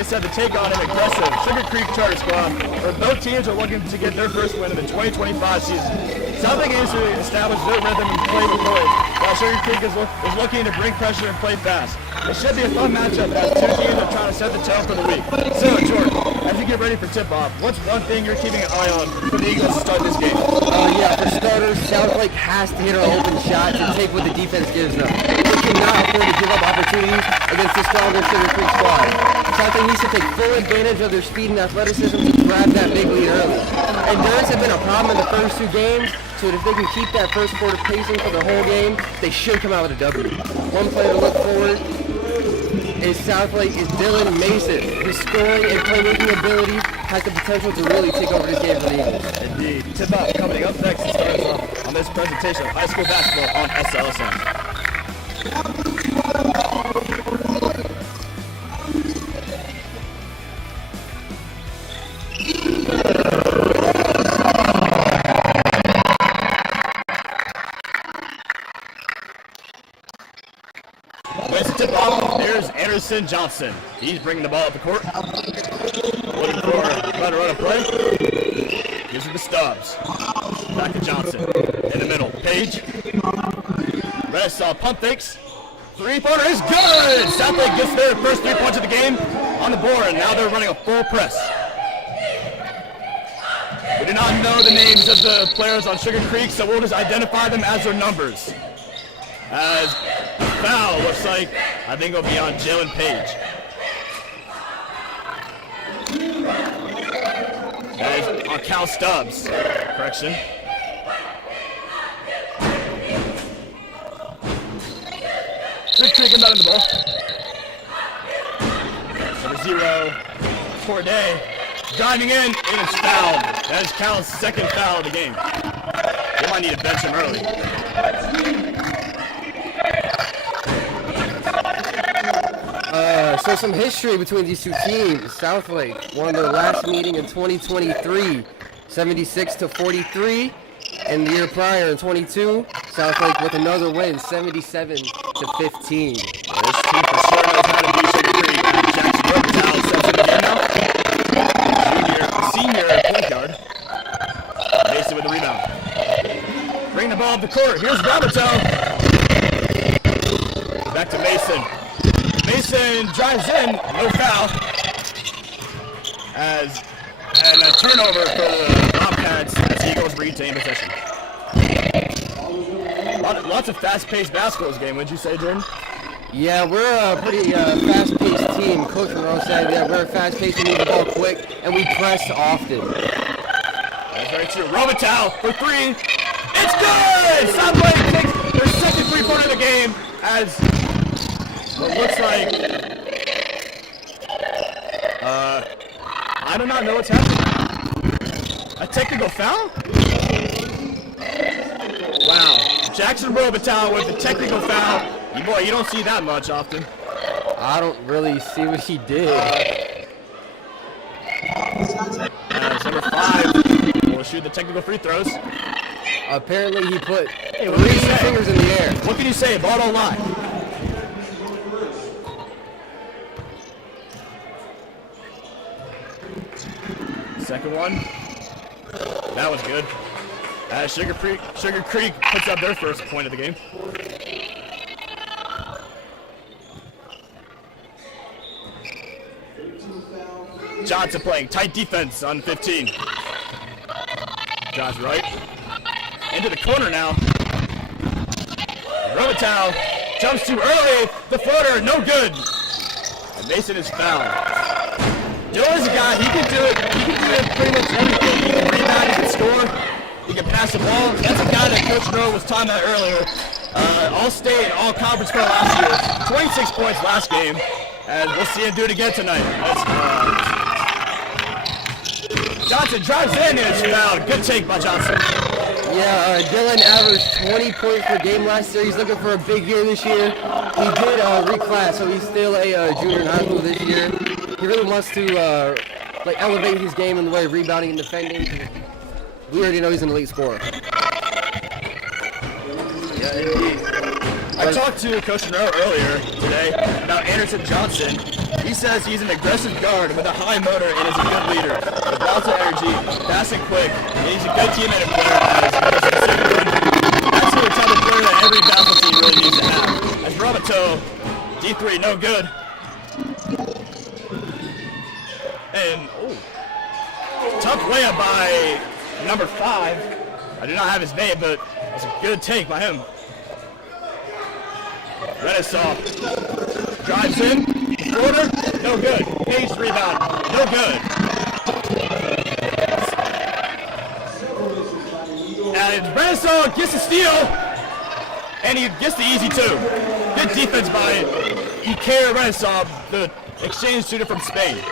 I said, to take on an aggressive Sugar Creek Charter squad, where both teams are looking to get their first win of the 2025 season. SouthLake aims to establish their rhythm and play with poise, while Sugar Creek is looking to bring pressure and play fast. It should be a fun matchup as two teams are trying to set the tone for the week. So, Jordan, as you get ready for tip-off, what's one thing you're keeping an eye on for the Eagles to start this game? Yeah, for starters, SouthLake has to hit our open shots and take what the defense gives them. They cannot afford to give up opportunities against the stronger Sugar Creek squad. SouthLake needs to take full advantage of their speed and athleticism to grab that big lead early. Endurance has been a problem in the first two games, so if they can keep that first quarter pacing for the whole game, they should come out with a W. One player to look forward is SouthLake is Dylan Mason. His scoring and playmaking ability has the potential to really take over this game for the Eagles. Indeed. Tip-off coming up next to start us off on this presentation of high school basketball on SLSN. There's Johnson. He's bringing the ball up the court. Looking for trying to run a play. Gives it to Stubbs. Back to Johnson. In the middle. Page. Rest pump fakes. Three-pointer is good! SouthLake gets their first 3 points of the game on the board, and now they're running a full press. We do not know the names of the players on Sugar Creek, so we'll just identify them as their numbers. As foul looks like, I think it'll be on Jalen Page. That is on Cal Stubbs. Correction. Sugar Creek got in the ball. Number 0, Torres, diving in, and it's fouled. That is Cal's second foul of the game. They might need to bench him early. So some history between these two teams. SouthLake won their last meeting in 2023, 76-43. And the year prior in 22, SouthLake with another win, 77-15. This team for sure knows how to beat Sugar Creek. Jackson Robitaille steps in the game now. Senior point guard. Mason with the rebound. Bring the ball up the court. Here's Robitaille. Back to Mason. Mason drives in, no foul. And a turnover for the Bobcats as the Eagles retain possession. Lots of fast-paced basketball this game, wouldn't you say, Jordan? Yeah, we're a pretty fast-paced team. Coach Monroe said that we're fast-paced, we move the ball quick, and we press often. That's very true. Robitaille for 3. It's good! SouthLake takes their second three-pointer of the game as what looks like, I do not know what's happening. A technical foul? Wow. Jackson Robitaille with a technical foul. Boy, you don't see that much often. I don't really see what he did. Number 5 will shoot the technical free throws. Apparently he put 3 fingers in the air. What can you say? Ball don't lie. Second one. That was good. Sugar Creek puts up their first point of the game. Johnson playing tight defense on 15. John's right. Into the corner now. Robitaille jumps too early. The floater, no good. And Mason is fouled. Dylan's a guy, he can do it. He can do it pretty much anything. He can rebound, he can score, he can pass the ball. That's a guy that Coach Noah was talking about earlier. All-state and all-conference player last year. 26 points last game. And we'll see him do it again tonight. Johnson drives in and it's fouled. Good take by Johnson. Yeah, Dylan averaged 20 points per game last year. He's looking for a big year this year. He did reclass, so he's still a junior in high school this year. He really wants to elevate his game in the way of rebounding and defending. We already know he's an elite scorer. Yeah, indeed. I talked to Coach Monroe earlier today about Anderson Johnson. He says he's an aggressive guard with a high motor and is a good leader. With lots of energy, fast and quick, and he's a good teammate and player. That's the type of player that every basketball team really needs to have. As Roboto, D3, no good. And, tough layup by number 5. I do not have his name, but that's a good take by him. Renaissance drives in, quarter, no good. Page rebound, no good. And Renaissance gets the steal, and he gets the easy 2. Good defense by Iker Renaissance, the exchange student from Spain.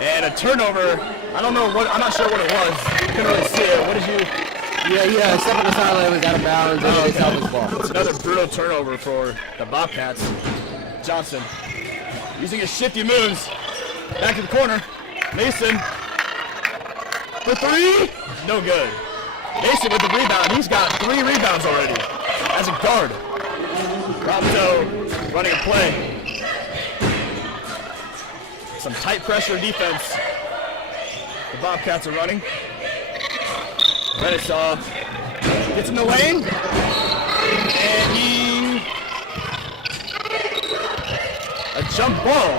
And a turnover. I'm not sure what it was. Couldn't really see it. What did you? Yeah, step on the sideline was out of bounds. Ball. It's another brutal turnover for the Bobcats. Johnson using his shifty moves. Back to the corner. Mason for 3. No good. Mason with the rebound. He's got 3 rebounds already as a guard. Roboto running a play. Some tight pressure defense. The Bobcats are running. Renaissance gets in the lane. And a jump ball.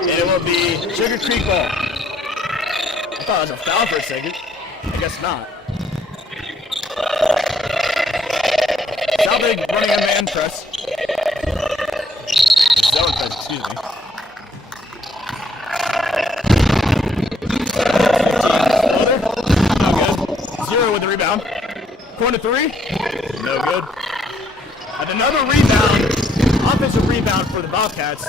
And it will be Sugar Creek ball. I thought it was a foul for a second. I guess not. SouthLake running a man press. Zone press, excuse me. With the rebound. Corner 3. No good. And another rebound. Offensive rebound for the Bobcats.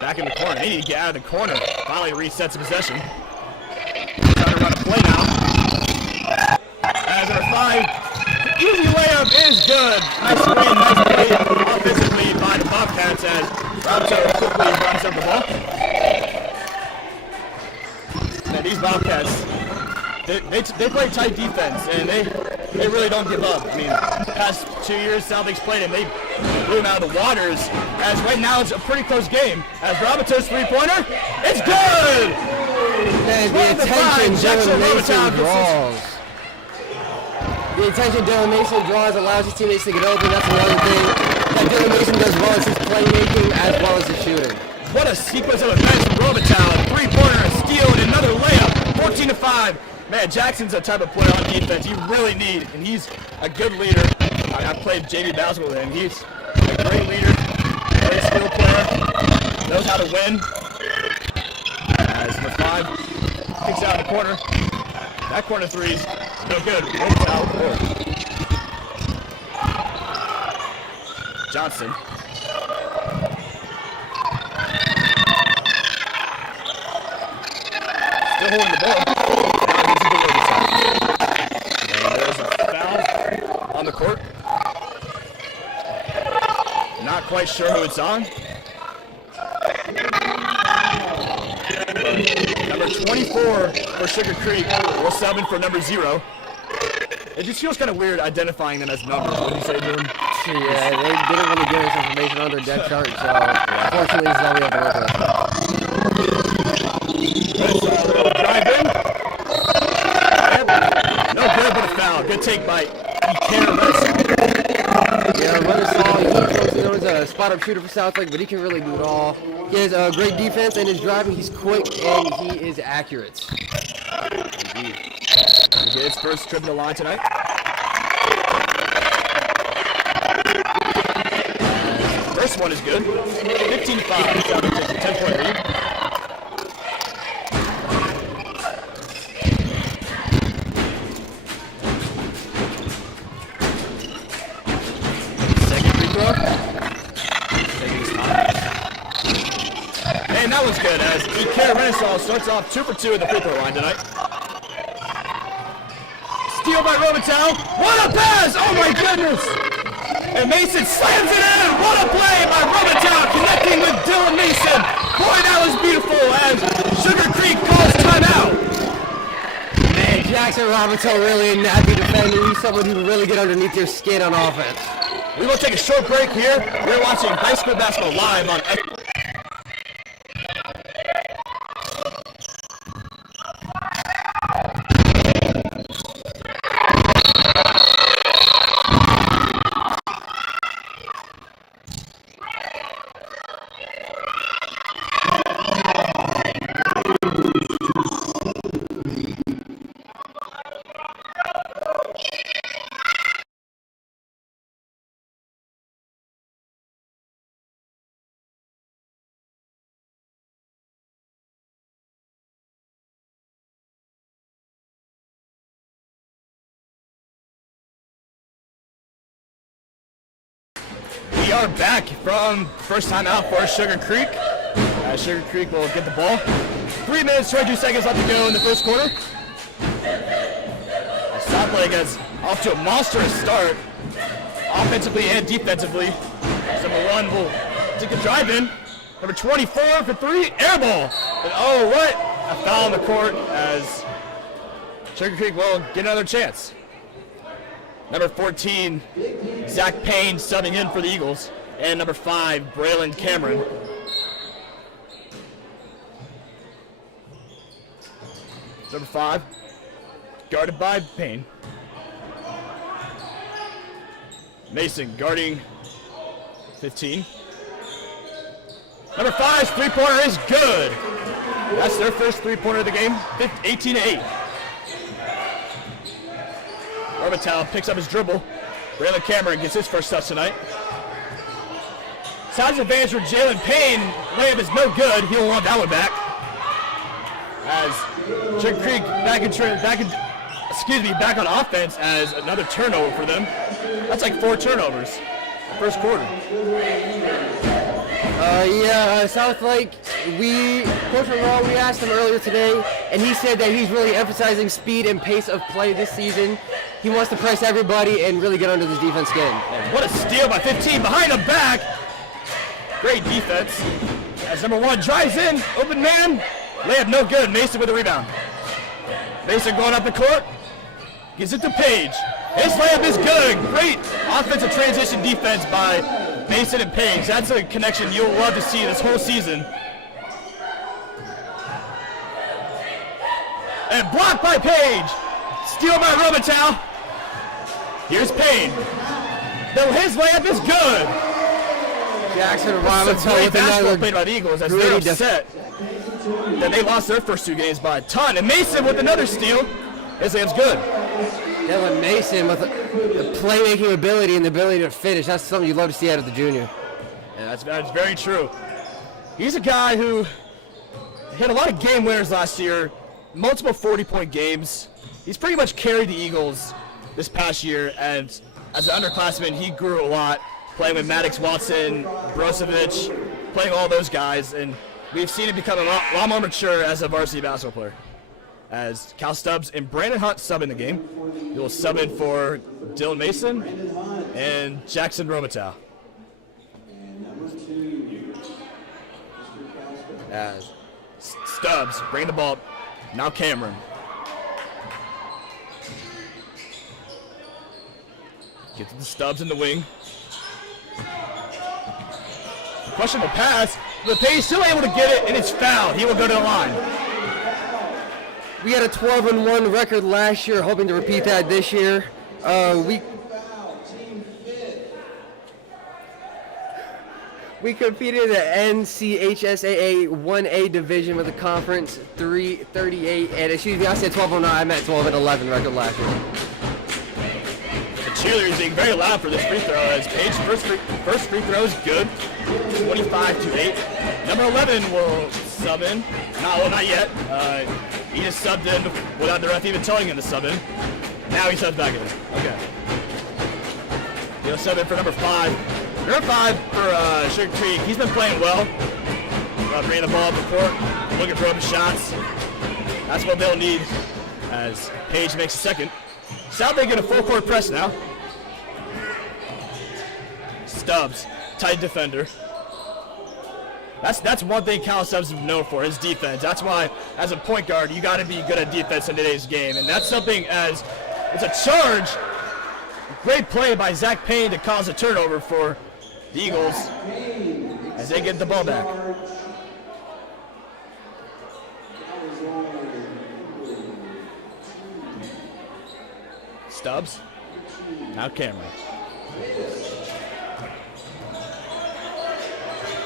Back in the corner. They need to get out of the corner. Finally resets the possession. Trying to run a play now. As number 5. Easy layup is good. Nice screen, nice play. Offensive lead by the Bobcats as Roboto quickly runs up the ball. Man, these Bobcats, they play tight defense, and they really don't give up. I mean, the past 2 years, SouthLake's played him. They blew him out of the waters, as right now it's a pretty close game. As Roboto's three-pointer, it's good! Man, the attention Dylan Mason draws. The attention Dylan Mason draws allows his teammates to get open. That's another thing that Dylan Mason does well is his playmaking as well as his shooting. What a sequence of events from Robotown. Three-pointer, a steal, and another layup. 14-5. Man, Jackson's a type of player on defense you really need, and he's a good leader. I've played JV basketball with him. He's a great leader, great skill player, knows how to win. As number 5 kicks out in the corner. That corner 3's no good. Robotown court. Johnson. Still holding the ball. And there's a foul on the court. Not quite sure who it's on. Number 24 for Sugar Creek will sub in for number 0. It just feels kind of weird identifying them as numbers. What do you say, Dylan? Yeah, they didn't really give us information on their depth chart, so unfortunately, this is all we have to work with. Drive in. No good, but a foul. Good take by Iker Renaissance. Yeah, Renaissance, he's known as a spot-up shooter for SouthLake, but he can really do it all. He has a great defense, and his driving, he's quick, and he is accurate. Indeed. He get his first trip to the line tonight. First one is good. 15-5. SouthLake takes a 10-point lead. And that was good as Iker Renaissance starts off 2 for 2 at the free throw line tonight. Steal by Robotown. What a pass! Oh my goodness! And Mason slams it in! What a play by Robotown connecting with Dylan Mason. Boy, that was beautiful as Sugar Creek calls timeout. Man, Jackson Robinson really a nappy defender. He's someone who can really get underneath your skin on offense. We will take a short break here. We're watching high school basketball live on We are back from first time out for Sugar Creek. Sugar Creek will get the ball. 3 minutes, 22 seconds left to go in the first quarter. SouthLake is off to a monstrous start, offensively and defensively. Number 1 will take a drive in. Number 24 for 3, air ball. And oh, what? A foul on the court as Sugar Creek will get another chance. Number 14, Zach Payne subbing in for the Eagles. And number 5, Braylon Cameron. Number 5, guarded by Payne. Mason guarding 15. Number 5's three-pointer is good. That's their first three-pointer of the game, 18-8. Robitaille picks up his dribble. Braylon Cameron gets his first touch tonight. Size advantage for Jalen Payne. Layup is no good. He'll want that one back. As Sugar Creek back on offense as another turnover for them. That's like 4 turnovers. First quarter. Southlake, Coach Monroe, we asked him earlier today, and he said that he's really emphasizing speed and pace of play this season. He wants to press everybody and really get under this defense skin. And what a steal by 15, behind the back. Great defense. As number 1 drives in, open man, layup no good, Mason with the rebound. Mason going up the court, gives it to Page. His layup is good. Great offensive transition defense by Mason and Page. That's a connection you'll love to see this whole season. And blocked by Page. Steal by Robitaille. Here's Payne. Though his layup is good. Jackson Robinson with another played by the Eagles as they're upset that they lost their first 2 games by a ton. And Mason with another steal. His layup's good. Dylan Mason with the playmaking ability and the ability to finish. That's something you'd love to see out of the junior. Yeah, that's very true. He's a guy who hit a lot of game winners last year, multiple 40-point games. He's pretty much carried the Eagles this past year, and as an underclassman, he grew a lot, playing with Maddox Watson, Brozovic, playing all those guys, and we've seen him become a lot more mature as a varsity basketball player. As Cal Stubbs and Brandon Hunt sub in the game. He will sub in for Dylan Mason and Jackson Robitaille. As Stubbs bring the ball up. Now Cameron. Gets the Stubbs in the wing. Questionable pass, but Payne's still able to get it, and it's fouled. He will go to the line. We had a 12-1 record last year, hoping to repeat that this year. We competed in the NCHSAA 1A division with the conference 338, and excuse me, I said 12-9, I meant 12-11 record last year. The cheerleaders being very loud for this free throw as Page's first free throw is good, 25-8. Number 11 will sub in. Not yet. He just subbed in without the ref even telling him to sub in. Now he subs back in. Okay. He'll sub in for number 5. Number 5 for Sugar Creek. He's been playing well. Bringing the ball up the court, looking for open shots. That's what they'll need as Page makes a second. SouthLake in a full court press now. Stubbs, tight defender. That's one thing Cal Subs is known for, his defense. That's why, as a point guard, you got to be good at defense in today's game. And that's something as it's a charge. Great play by Zach Payne to cause a turnover for the Eagles as they get the ball back. Stubbs. Now Cameron.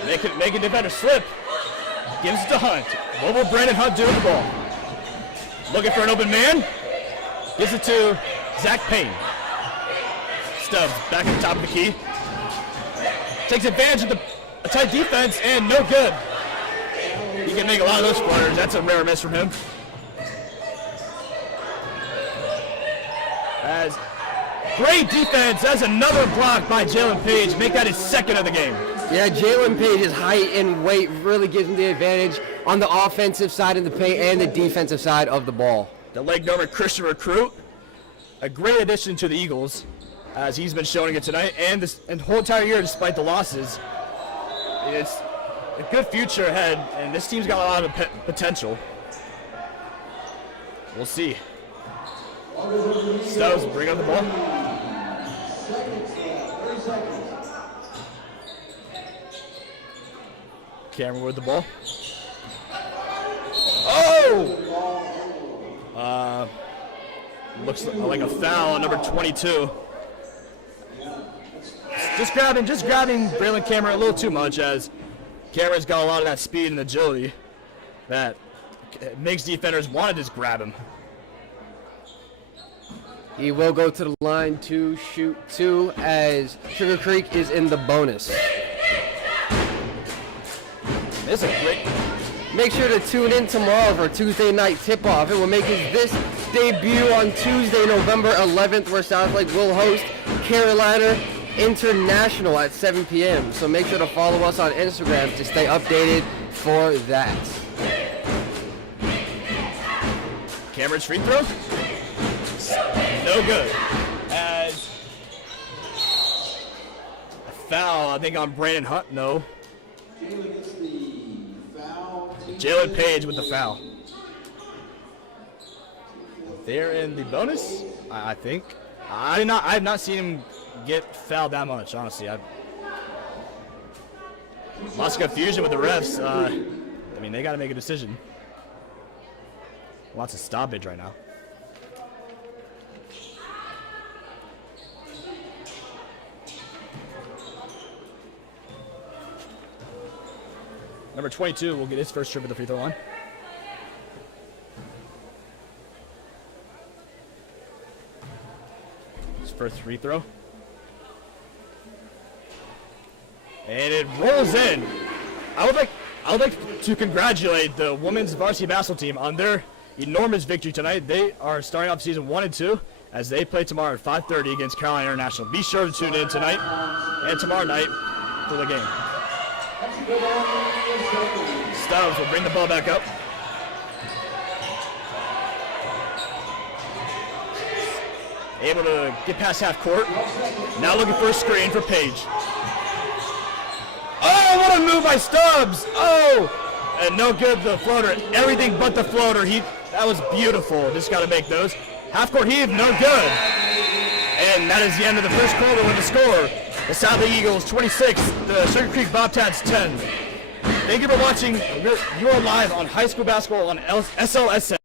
Make a defender slip. Gives it to Hunt. What will Brandon Hunt do with the ball? Looking for an open man. Gives it to Zach Payne. Stubbs back at the top of the key. Takes advantage of the tight defense and no good. He can make a lot of those floaters. That's a rare miss from him. As great defense. That's another block by Jalen Page. Make that his second of the game. Yeah, Jalen Page's height and weight really gives him the advantage on the offensive side of the paint and the defensive side of the ball. The Lake Norman Christian recruit, a great addition to the Eagles, as he's been showing it tonight and the whole entire year despite the losses. It's a good future ahead, and this team's got a lot of potential. We'll see. Stubbs, bring up the ball. Cameron with the ball. Oh! Looks like a foul on number 22. Just grabbing Braylon Cameron a little too much, as Cameron's got a lot of that speed and agility that makes defenders want to just grab him. He will go to the line to shoot two, as Sugar Creek is in the bonus. This is a great. Make sure to tune in tomorrow for Tuesday night tip-off. It will make this debut on Tuesday, November 11th, where SouthLake will host Carolina International at 7 p.m. So make sure to follow us on Instagram to stay updated for that. Cameron's free throw. No good. As a foul, I think, on Brandon Hunt. No. Jalen Page with the foul. They're in the bonus, I think. I have not seen him get fouled that much, honestly. I've lots of confusion with the refs. I mean, they got to make a decision. Lots of stoppage right now. Number 22 will get his first trip at the free throw line. His first free throw. And it rolls in. I would like to congratulate the women's varsity basketball team on their enormous victory tonight. They are starting off season 1 and 2 as they play tomorrow at 5:30 against Carolina International. Be sure to tune in tonight and tomorrow night for the game. Stubbs will bring the ball back up. Able to get past half court. Now looking for a screen for Page. Oh, what a move by Stubbs! Oh, and no good, the floater. Everything but the floater. That was beautiful. Just got to make those. Half court heave, no good. And that is the end of the first quarter with the score. The SouthLake Eagles 26, the Sugar Creek Bobcats 10. Thank you for watching. You are live on high school basketball on SLSN.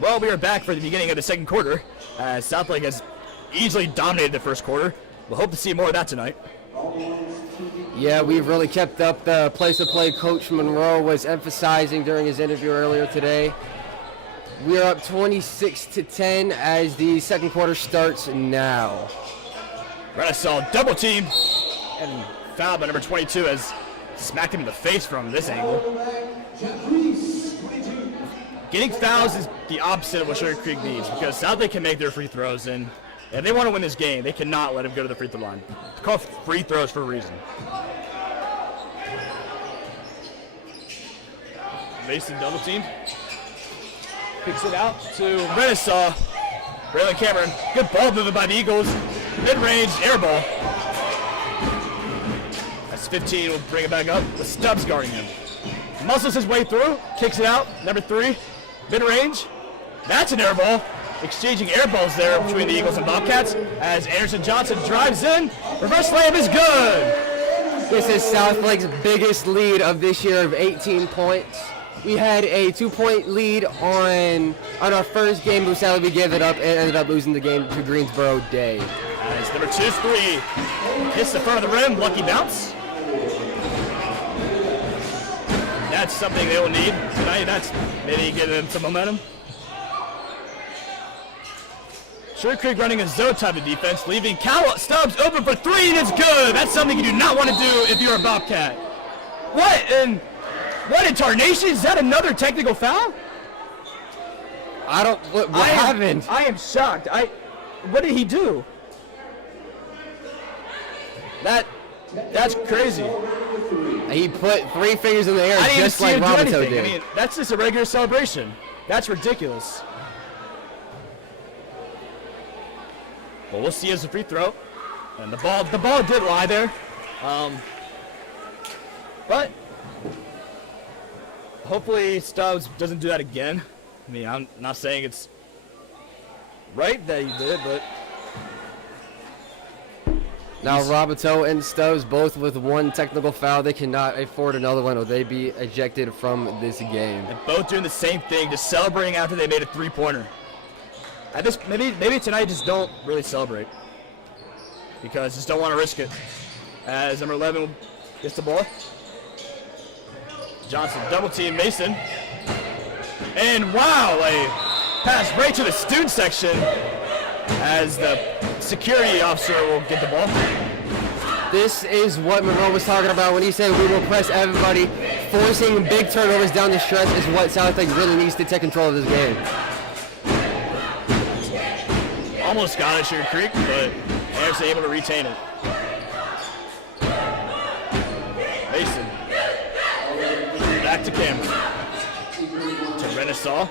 Well, we are back for the beginning of the second quarter. SouthLake has easily dominated the first quarter. We'll hope to see more of that tonight. Yeah, we've really kept up the place-to-play Coach Monroe was emphasizing during his interview earlier today. We are up 26-10 as the second quarter starts now. Renaissance double team and foul by number 22 has smacked him in the face from this angle. Getting fouls is the opposite of what Sugar Creek needs because SouthLake can make their free throws, and if they want to win this game, they cannot let him go to the free throw line. It's called free throws for a reason. Mason double team. Picks it out to Renaissance. Braylon Cameron. Good ball movement by the Eagles. Mid-range air ball. That's 15. Will bring it back up. The Stubbs guarding him. Muscles his way through. Kicks it out. Number 3. Mid-range. That's an air ball. Exchanging air balls there between the Eagles and Bobcats as Anderson Johnson drives in. Reverse layup is good. This is Southlake's biggest lead of this year of 18 points. We had a 2-point lead on our first game, but sadly we gave it up and ended up losing the game to Greensboro Day. As number 2's 3 hits the front of the rim, lucky bounce. That's something they will need tonight. That's maybe giving them some momentum. Sugar Creek running a zone type of defense, leaving Cal Stubbs open for 3, and it's good. That's something you do not want to do if you're a Bobcat. What in tarnation? Is that another technical foul? What happened? I am shocked. What did he do? That's crazy. He put 3 fingers in the air I didn't just even see like him do Roboto anything. did. I mean, that's just a regular celebration. That's ridiculous. Well, we'll see as a free throw. And the ball did lie there. But hopefully Stubbs doesn't do that again. I mean, I'm not saying it's right that he did, but now Roboto and Stubbs both with 1 technical foul. They cannot afford another one or they'd be ejected from this game. they're both doing the same thing, just celebrating after they made a 3-pointer. Maybe tonight just don't really celebrate because just don't want to risk it. As number 11 gets the ball. Johnson double team Mason. And wow, a pass right to the student section as the security officer will get the ball. This is what Monroe was talking about when he said we will press everybody. Forcing big turnovers down the stretch is what SouthLake really needs to take control of this game. Almost got it, Sugar Creek, but Anderson able to retain it. Mason. Back to Cameron. To Renaissance.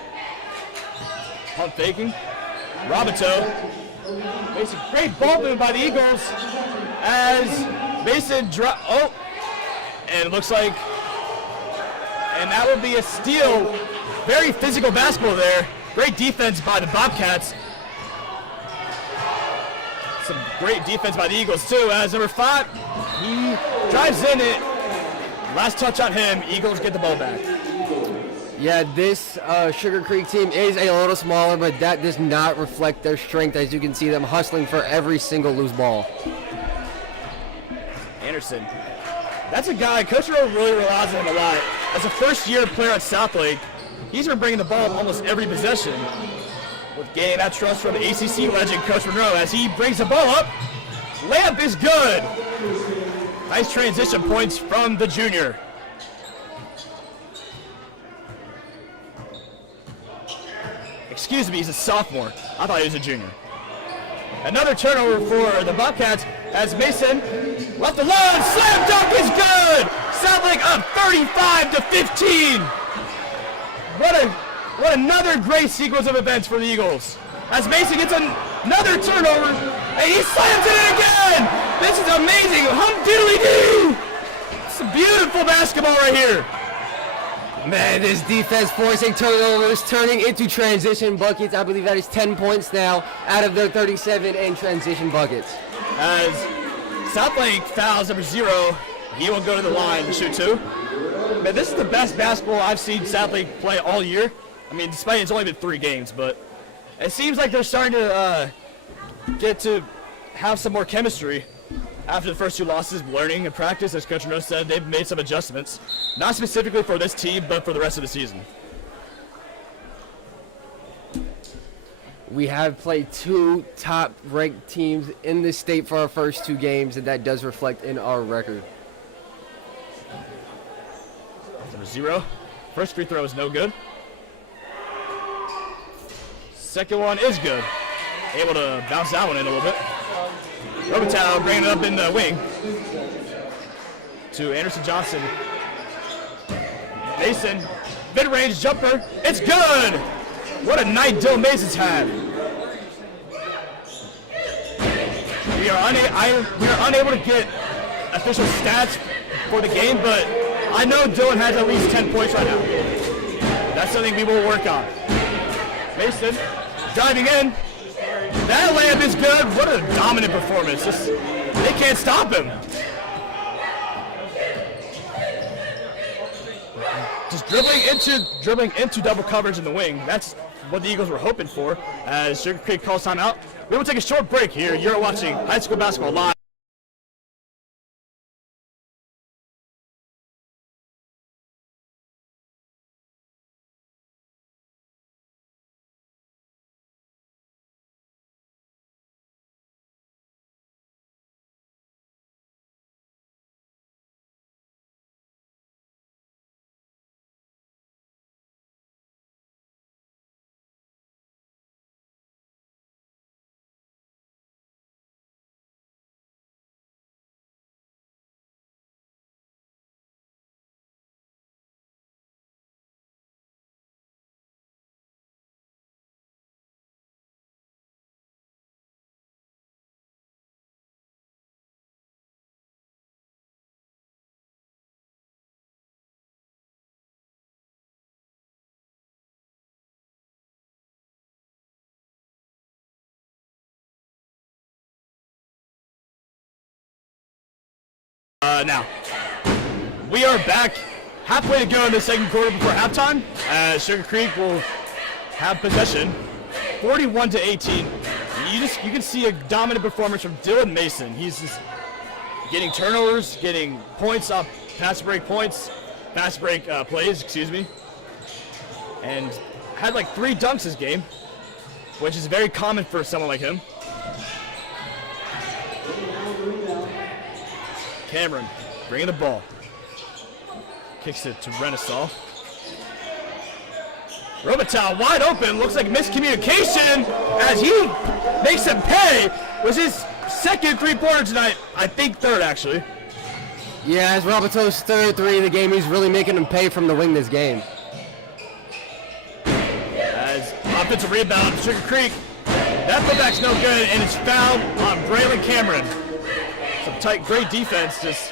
Pump faking. Roboto. Mason, great ball movement by the Eagles as Mason and it looks like, and that would be a steal. Very physical basketball there. Great defense by the Bobcats. Some great defense by the Eagles too, as number 5, he drives in it. Last touch on him, Eagles get the ball back. Yeah, this Sugar Creek team is a little smaller, but that does not reflect their strength. As you can see them hustling for every single loose ball. Anderson. That's a guy, Coach Rowe really relies on him a lot. As a first-year player at SouthLake, he's been bringing the ball almost every possession. With gaining that trust from the ACC legend, Coach Monroe, as he brings the ball up. Layup is good. Nice transition points from the junior. Excuse me, he's a sophomore. I thought he was a junior. Another turnover for the Bobcats as Mason left alone. Slam dunk is good. SouthLake up 35-15. What another great sequence of events for the Eagles. As Mason gets another turnover, and he slams it in again! This is amazing! Hum-diddly-doo! It's a beautiful basketball right here. Man, this defense forcing turnovers, turning into transition buckets. I believe that is 10 points now out of their 37 in transition buckets. As SouthLake fouls number 0, he will go to the line to shoot 2. Man, this is the best basketball I've seen SouthLake play all year. I mean, despite it's only been 3 games, but it seems like they're starting to get to have some more chemistry after the first 2 losses, learning and practice. As Coach Rose said, they've made some adjustments, not specifically for this team, but for the rest of the season. We have played 2 top-ranked teams in the state for our first 2 games, and that does reflect in our record. Number 0. First free throw is no good. Second one is good. Able to bounce that one in a little bit. Robitaille bringing it up in the wing to Anderson Johnson. Mason, mid-range jumper. It's good! What a night Dylan Mason's had. We are unable to get official stats for the game, but I know Dylan has at least 10 points right now. That's something we will work on. Mason diving in. That layup is good. What a dominant performance. They can't stop him. Just dribbling into double coverage in the wing. That's what the Eagles were hoping for as Sugar Creek calls timeout. We will take a short break here. You're watching high school basketball live. Now, we are back halfway to go in the second quarter before halftime, as Sugar Creek will have possession, 41-18. You can see a dominant performance from Dylan Mason. He's just getting turnovers, getting points off fast break plays, excuse me, and had like 3 dunks this game, which is very common for someone like him. Cameron bringing the ball. Kicks it to Renaissance. Robitaille wide open. Looks like miscommunication as he makes him pay. Was his second 3-pointer tonight. I think 3rd, actually. Yeah, as Robitaille's 3rd 3 of the game, he's really making him pay from the wing this game. As offensive rebound, Sugar Creek. That putback's no good, and it's fouled on Braylon Cameron. Some tight, great defense. Just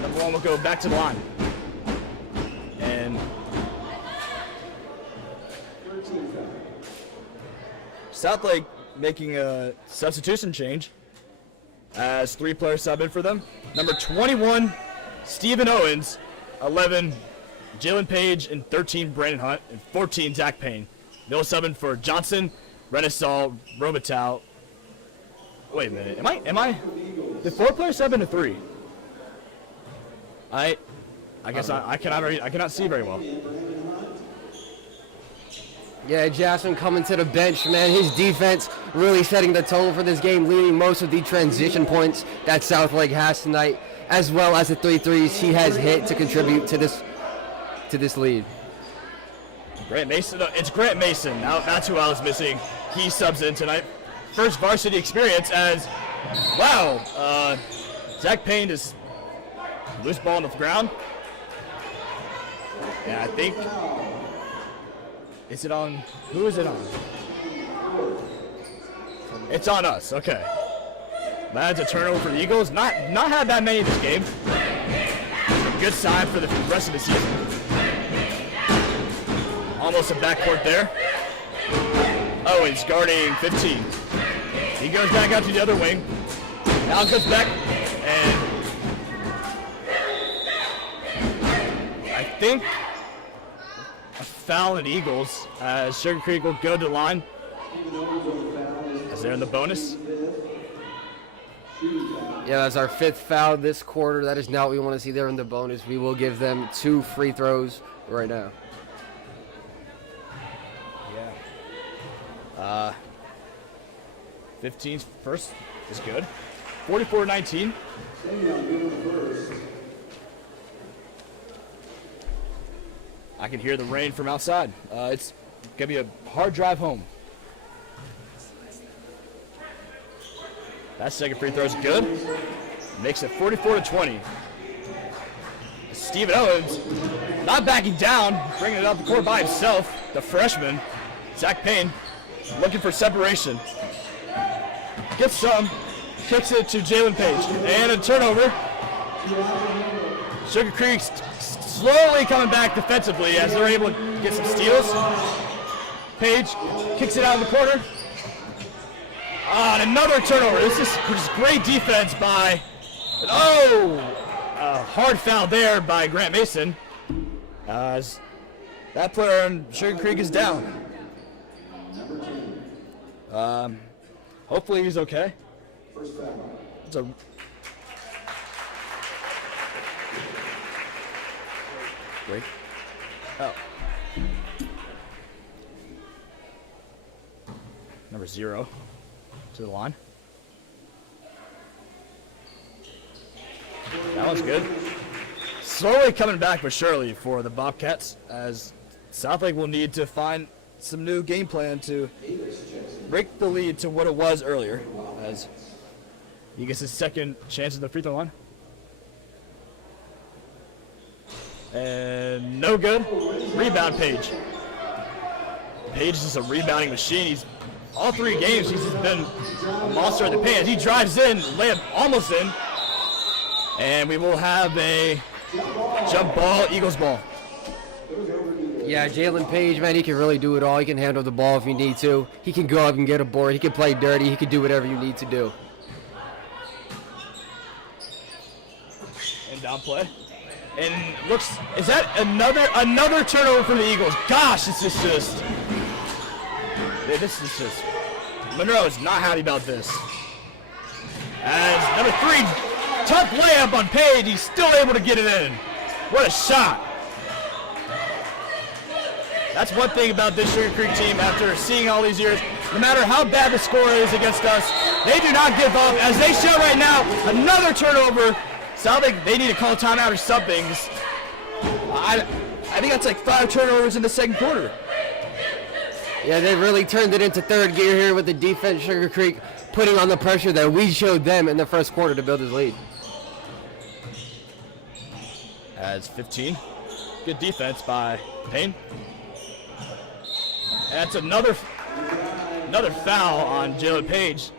number 1 will go back to the line, and SouthLake making a substitution change as 3 players sub in for them. Number 21, Stephen Owens, 11, Jalen Page, and 13, Brandon Hunt, and 14, Zach Payne. They'll sub in for Johnson, Renaissance, Robitaille. Wait a minute. Am I? Did 4 players sub into 3? I guess I cannot see very well. Yeah, Jasmine coming to the bench, man. His defense really setting the tone for this game, leading most of the transition points that Southlake has tonight, as well as the 3 threes he has hit to contribute to this lead. Grant Mason. It's Grant Mason. Now that's who I was missing. He subs in tonight. First varsity experience as, wow, Zach Payne is loose ball on the ground. And I think, is it on, who is it on? It's on us, okay. That's a turnover for the Eagles. Not had that many in this game. A good sign for the rest of the season. Almost a backcourt there. Owens guarding 15. He goes back out to the other wing. Now goes back and think a foul in Eagles as Sugar Creek will go to the line as they're in the bonus. Yeah, that's our 5th foul this quarter. That is not what we want to see there in the bonus. We will give them 2 free throws right now. Yeah. 15's first is good. 44-19. I can hear the rain from outside. It's going to be a hard drive home. That second free throw is good. Makes it 44-20. Steven Owens not backing down, bringing it up the court by himself. The freshman, Zach Payne, looking for separation. Gets some, kicks it to Jalen Page. And a turnover. Sugar Creek slowly coming back defensively as they're able to get some steals. Page kicks it out in the corner. And another turnover. This is great defense by, a hard foul there by Grant Mason. As that player on Sugar Creek is down. Hopefully he's okay. It's a break. Oh. Number 0 to the line. That one's good. Slowly coming back but surely for the Bobcats as SouthLake will need to find some new game plan to break the lead to what it was earlier as he gets his second chance at the free throw line. And no good. Rebound Page. Page is just a rebounding machine. He's all 3 games he's just been a monster at the paint. As he drives in, layup almost in. And we will have a jump ball, Eagles ball. Yeah, Jalen Page, man, he can really do it all. He can handle the ball if you need to. He can go up and get a board. He can play dirty. He can do whatever you need to do. And down play. And looks, is that another turnover for the Eagles? Gosh, this is just Monroe is not happy about this. As number 3, tough layup on Page. He's still able to get it in. What a shot. That's one thing about this Sugar Creek team after seeing all these years. No matter how bad the score is against us, they do not give up. As they show right now, another turnover. SouthLake, they need to call timeout or something. I think that's like 5 turnovers in the second quarter. Yeah, they really turned it into third gear here with the defense. Sugar Creek putting on the pressure that we showed them in the first quarter to build his lead. As 15. Good defense by Payne. That's another foul on Jalen Page.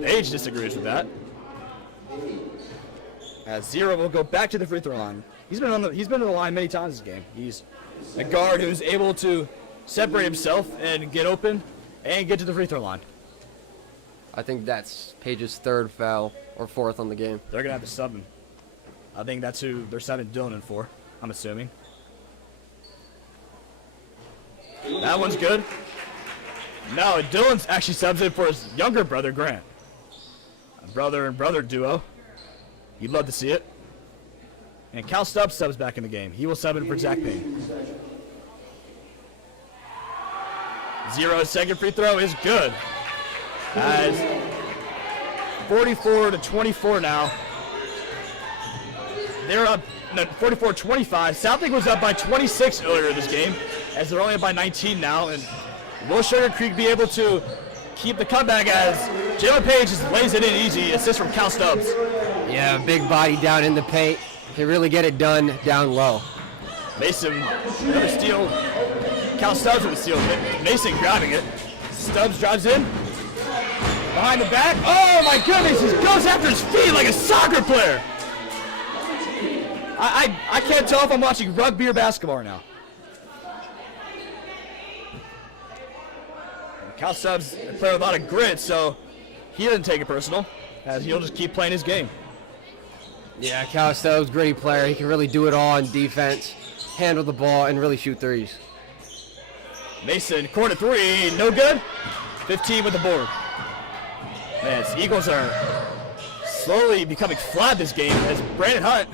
Page disagrees with that. As 0 will go back to the free throw line. He's been on the line many times this game. He's a guard who's able to separate himself and get open and get to the free throw line. I think that's Page's 3rd foul or 4th on the game. They're gonna have to sub him. I think that's who they're subbing Dylan in for, I'm assuming. That one's good. No, Dylan's actually subs in for his younger brother, Grant. A brother and brother duo. You'd love to see it. And Cal Stubbs subs back in the game. He will sub in for Zach Payne. 0 second free throw is good. As 44-24 now. They're up 44-25. SouthLake was up by 26 earlier this game, as they're only up by 19 now. And will Sugar Creek be able to keep the comeback as Jalen Page just lays it in easy. Assist from Cal Stubbs. Yeah, big body down in the paint. Can really get it done down low. Mason, another steal. Cal Stubbs with a steal. Mason grabbing it. Stubbs drives in. Behind the back. Oh my goodness, he goes after his feet like a soccer player. I can't tell if I'm watching rugby or basketball now. And Cal Stubbs playing with a lot of grit, so he doesn't take it personal, as he'll just keep playing his game. Yeah, Cal Stubbs, great player. He can really do it all on defense. handle the ball and really shoot threes. Mason, corner three, no good. 15 with the board. Man, the Eagles are slowly becoming flat this game as Brandon Hunt,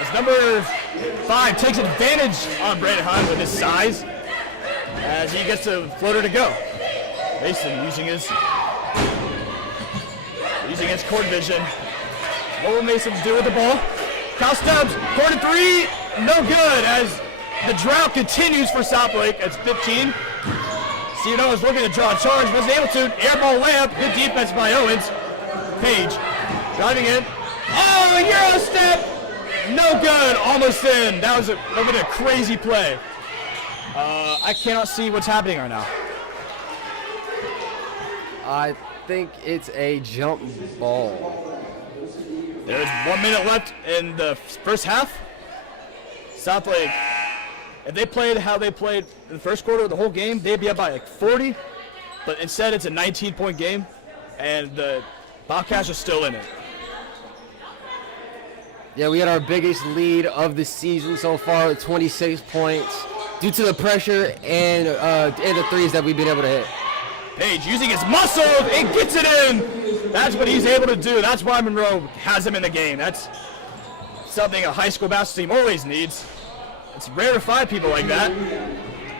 as number 5, takes advantage on Brandon Hunt with his size as he gets a floater to go. Mason using his court vision. What will Mason do with the ball? Kyle Stubbs, corner three, no good as the drought continues for SouthLake. It's 15. Cino is looking to draw a charge, wasn't able to. Air ball layup, good defense by Owens. Page, driving in. Oh, a Euro step, no good, almost in. That was a crazy play. I cannot see what's happening right now. I think it's a jump ball. There's 1 minute left in the first half. SouthLake, if they played how they played in the first quarter of the whole game, they'd be up by like 40. But instead, it's a 19-point game, and the Bobcats are still in it. Yeah, we had our biggest lead of the season so far with 26 points due to the pressure and the threes that we've been able to hit. Page using his muscle and gets it in. That's what he's able to do. That's why Monroe has him in the game. That's something a high school basketball team always needs. It's rare to find people like that.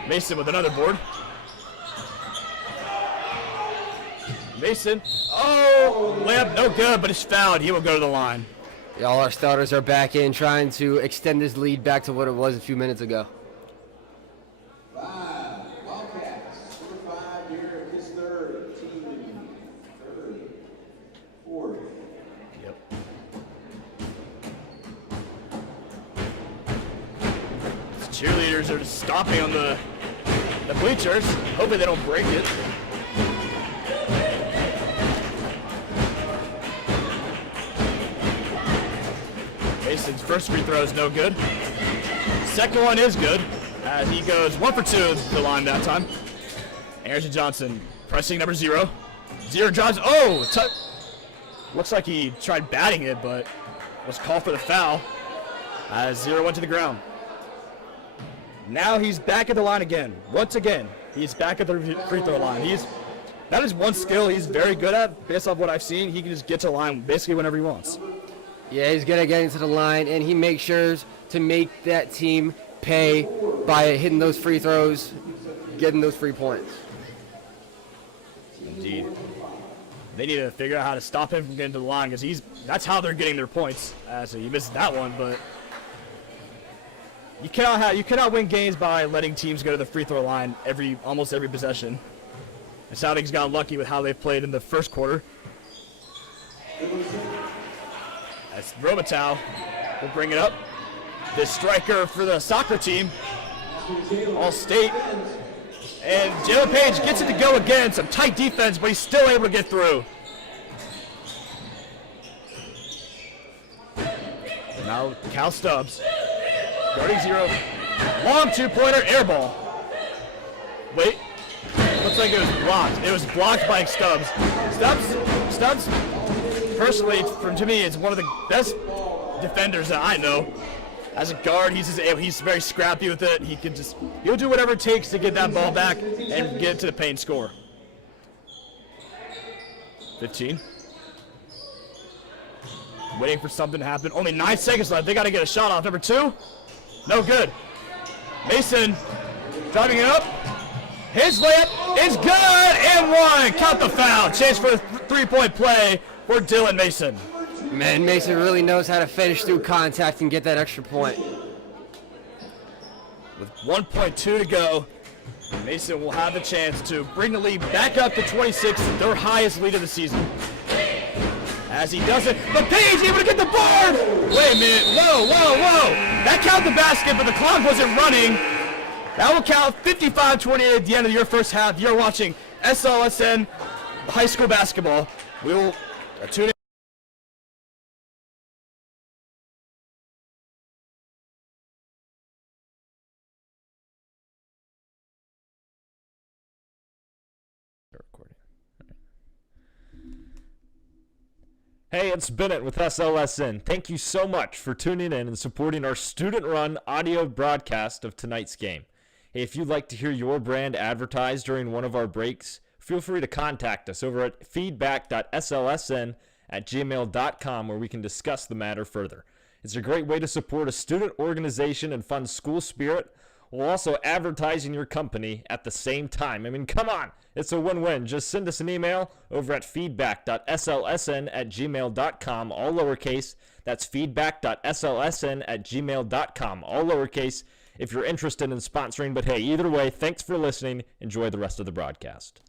Mason with another board. Mason, layup, no good, but it's fouled. He will go to the line. Yeah, all our starters are back in, trying to extend this lead back to what it was a few minutes ago. Bobcats, number 5 here, his third, team 4. Yep. These cheerleaders are just stomping on the bleachers. Hoping they don't break it. Mason's first free throw is no good. Second one is good. As he goes 1 for 2 to the line that time. Anderson Johnson pressing number 0. 0 drives. Looks like he tried batting it, but was called for the foul. As 0 went to the ground. Now he's back at the line again. Once again, he's back at the free throw line. That is one skill he's very good at. Based off what I've seen, he can just get to the line basically whenever he wants. Yeah, he's good at getting to the line, and he makes sure to make that team pay by hitting those free throws, getting those free points. Indeed. They need to figure out how to stop him from getting to the line because that's how they're getting their points. So he missed that one, but you cannot win games by letting teams go to the free throw line almost every possession. And SouthLake's got lucky with how they played in the first quarter. As Robitaille will bring it up. The striker for the soccer team, All-State. And Jalen Page gets it to go again. Some tight defense, but he's still able to get through. Now Cal Stubbs, guarding 0. Long 2-pointer, air ball. Wait, looks like it was blocked. It was blocked by Stubbs. Stubbs, personally, to me, is one of the best defenders that I know. As a guard, he's very scrappy with it. He'll do whatever it takes to get that ball back and get to the paint score. 15. Waiting for something to happen. Only 9 seconds left. They got to get a shot off. Number 2. No good. Mason driving it up. His layup is good and 1. Count the foul. Chance for a 3-point play for Dylan Mason. Man, Mason really knows how to finish through contact and get that extra point. With 1.2 to go, Mason will have the chance to bring the lead back up to 26, their highest lead of the season. As he does it, but Page able to get the board! Wait a minute, whoa. That counted the basket, but the clock wasn't running. That will count 55-28 at the end of your first half. You're watching SLSN high school basketball. We will tune in. Hey, it's Bennett with SLSN. Thank you so much for tuning in and supporting our student-run audio broadcast of tonight's game. Hey, if you'd like to hear your brand advertised during one of our breaks, feel free to contact us over at feedback.slsn@gmail.com where we can discuss the matter further. It's a great way to support a student organization and fund school spirit while also advertising your company at the same time. I mean, come on. It's a win-win. Just send us an email over at feedback.slsn@gmail.com, all lowercase. That's feedback.slsn@gmail.com, all lowercase, if you're interested in sponsoring. But hey, either way, thanks for listening. Enjoy the rest of the broadcast.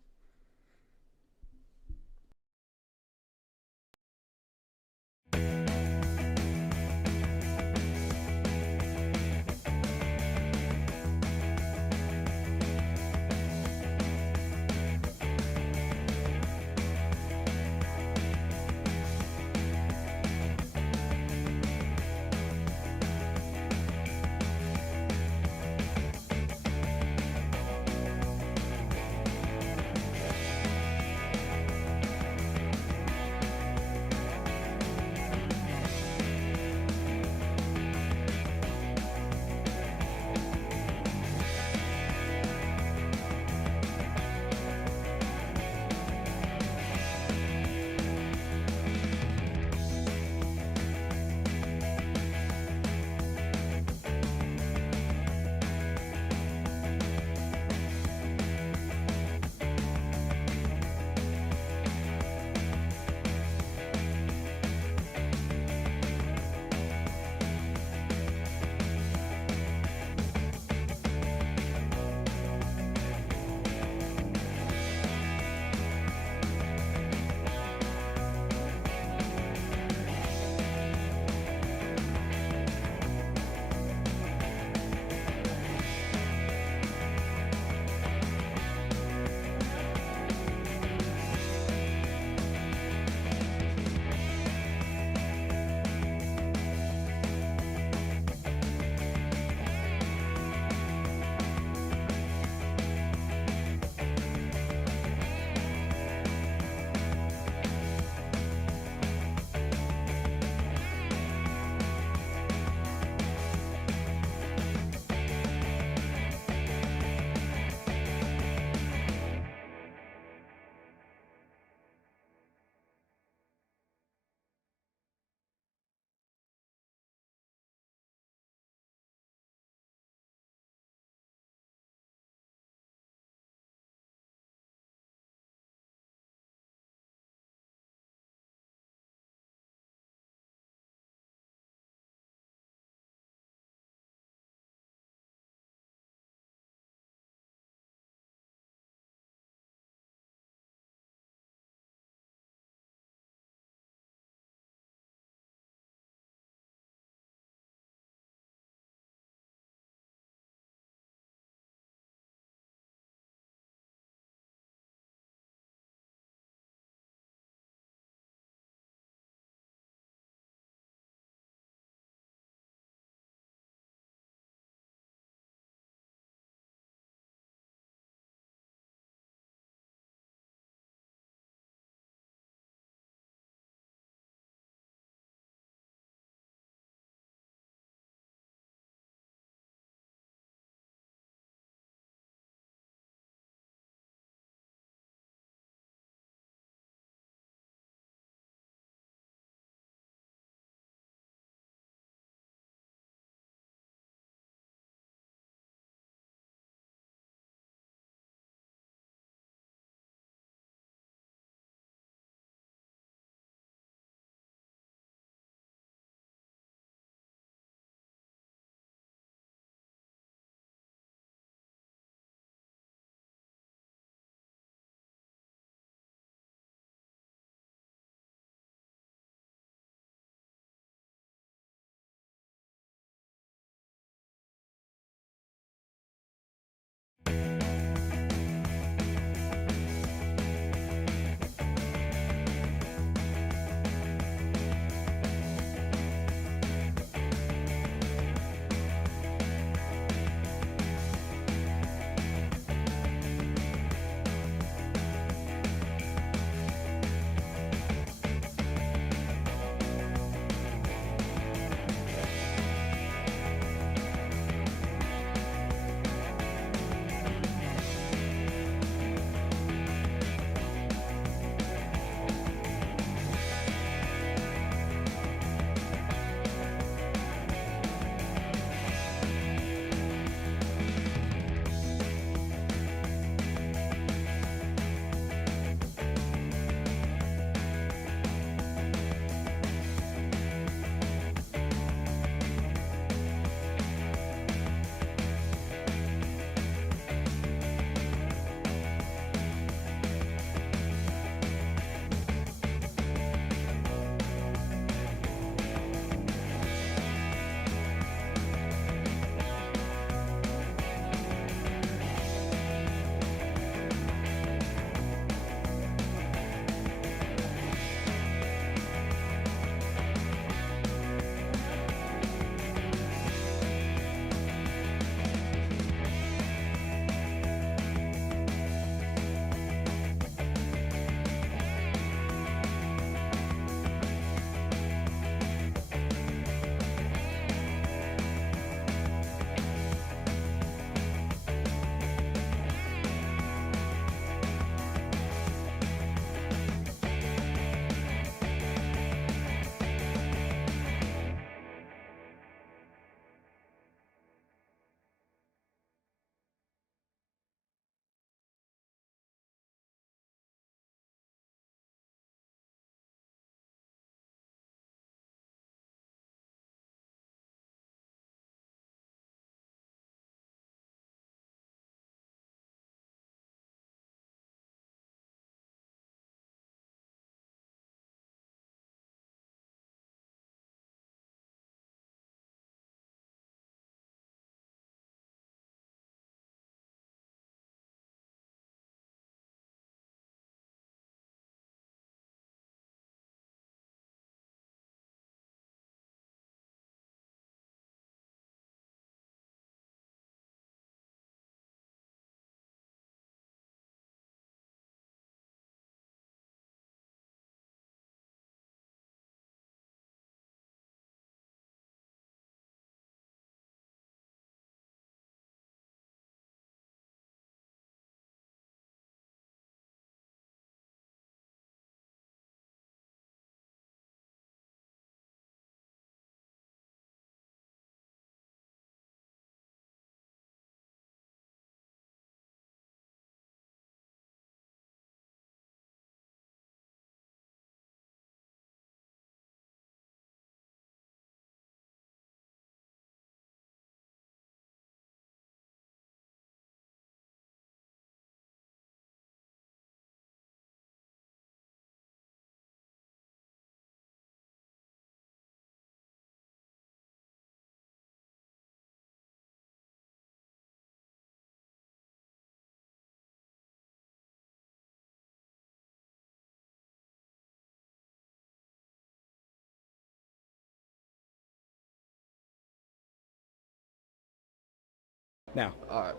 Now, All right.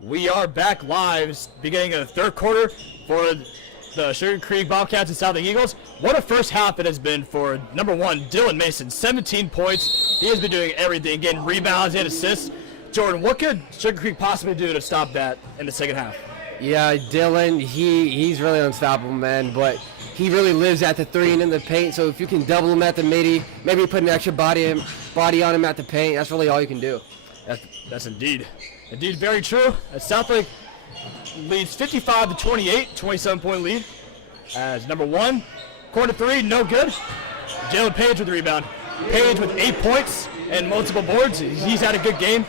we are back live, beginning of the third quarter for the Sugar Creek Bobcats and SouthLake Eagles. What a first half it has been for number one, Dylan Mason, 17 points. He has been doing everything, getting rebounds and assists. Jordan, what could Sugar Creek possibly do to stop that in the second half? Yeah, Dylan, he's really unstoppable, man, but he really lives at the three and in the paint, so if you can double him at the midi, maybe put an extra body on him at the paint, that's really all you can do. That's indeed very true. As SouthLake leads 55-28, 27-point lead. As number one, corner three, no good. Jalen Page with the rebound. Page with 8 points and multiple boards. He's had a good game.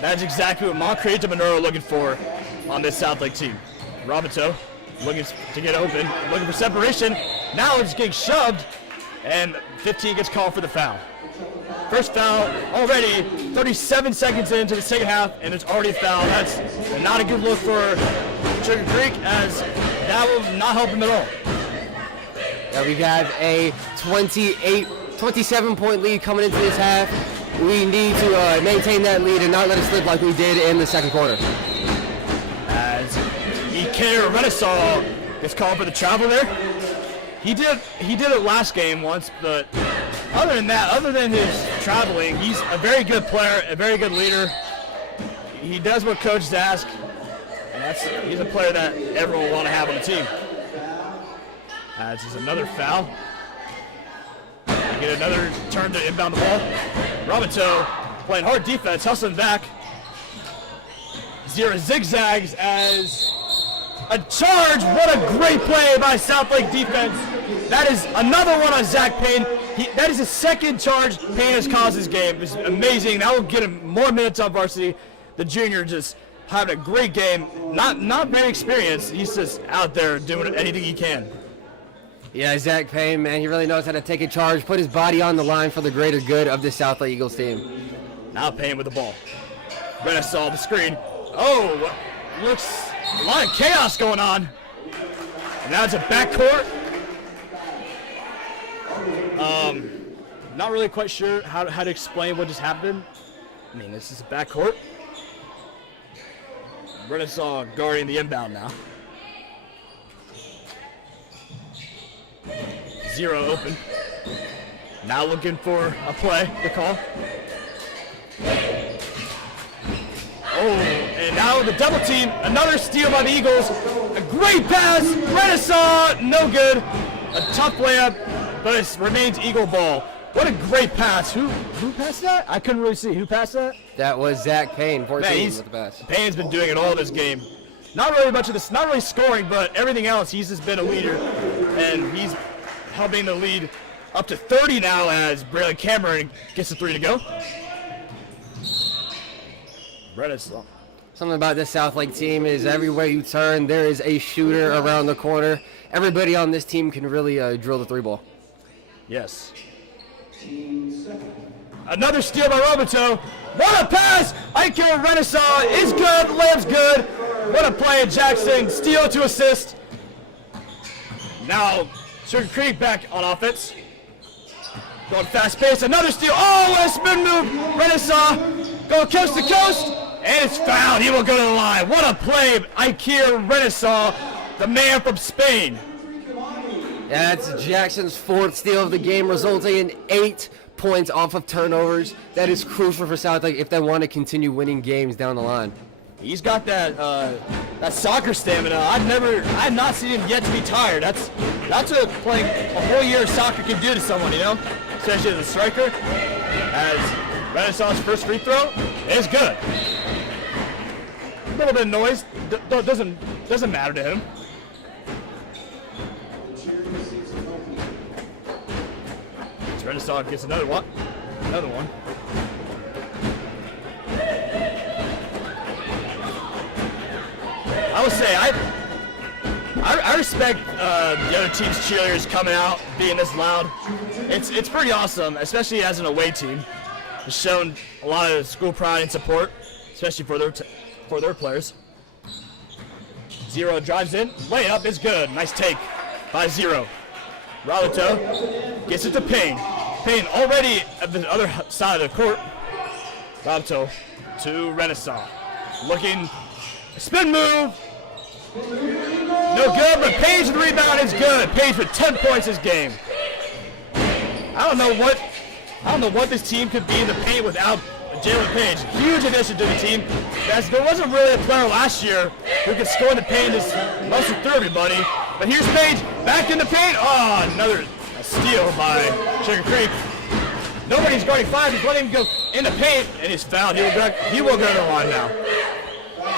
That's exactly what Moncrief and Monroe are looking for on this SouthLake team. Robito looking to get open, looking for separation. Now it's getting shoved, and 15 gets called for the foul. First foul already 37 seconds into the second half, and it's already a foul. That's not a good look for Sugar Creek, as that will not help him at all. Yeah, we have a 27-point lead coming into this half. We need to maintain that lead and not let it slip like we did in the second quarter. As Ike Renaissance gets called for the travel there. He did it last game once, but other than that, other than his traveling, he's a very good player, a very good leader. He does what coaches ask, and he's a player that everyone will want to have on the team. As is another foul. Get another turn to inbound the ball. Robito playing hard defense, hustling back. Zero zigzags as a charge. What a great play by SouthLake defense. That is another one on Zach Payne. That is his second charge Payne has caused this game. It's amazing. That will get him more minutes on varsity. The junior just having a great game. Not very experienced. He's just out there doing anything he can. Yeah, Zach Payne, man, he really knows how to take a charge, put his body on the line for the greater good of the SouthLake Eagles team. Now Payne with the ball. Renaissance the screen. Oh, looks a lot of chaos going on. And now it's a backcourt. Not really quite sure how to explain what just happened. I mean, this is a backcourt. Renaissance guarding the inbound now. Zero open. Now looking for a play to call. Oh, and now the double team. Another steal by the Eagles. A great pass. Renaissance, no good. A tough layup, but it remains Eagle ball. What a great pass. Who passed that? I couldn't really see. Who passed that? That was Zach Payne, 14 with the pass. Payne's been doing it all this game. Not really much of this, not really scoring, but everything else, he's just been a leader. And he's helping the lead up to 30 now as Braylon Cameron gets the three to go. Renaissance. Something about this SouthLake team is everywhere you turn, there is a shooter around the corner. Everybody on this team can really drill the three ball. Yes. Another steal by Robito. What a pass! Ike Renaissance is good, layup's good. What a play, Jackson. Steal to assist. Now, Sugar Creek back on offense. Going fast pace, another steal. Oh, what a spin move. Renaissance going coast to coast. And it's fouled. He will go to the line. What a play, Ike Renaissance, the man from Spain. That's Jackson's fourth steal of the game, resulting in 8 points off of turnovers. That is crucial for SouthLake if they want to continue winning games down the line. He's got that soccer stamina. I've not seen him yet to be tired. That's what playing a whole year of soccer can do to someone, you know, especially as a striker. As Renaissance's first free throw is good. A little bit of noise doesn't matter to him. Renaissance gets another one. I would say I respect the other team's cheerleaders coming out, being this loud. It's pretty awesome, especially as an away team. It's shown a lot of school pride and support, especially for their players. Zero drives in, layup is good. Nice take by Zero. Robito gets it to Payne. Payne already at the other side of the court. Robito to Renaissance. Looking, spin move. No good, but Page with the rebound is good. Page with 10 points this game. I don't know what this team could be in the paint without Jalen Page. Huge addition to the team. As there wasn't really a player last year who could score in the paint as mostly through everybody. But here's Page back in the paint. Oh, another steal by Sugar Creek. Nobody's guarding 5. He's letting him go in the paint, and he's fouled. He will go to the line now.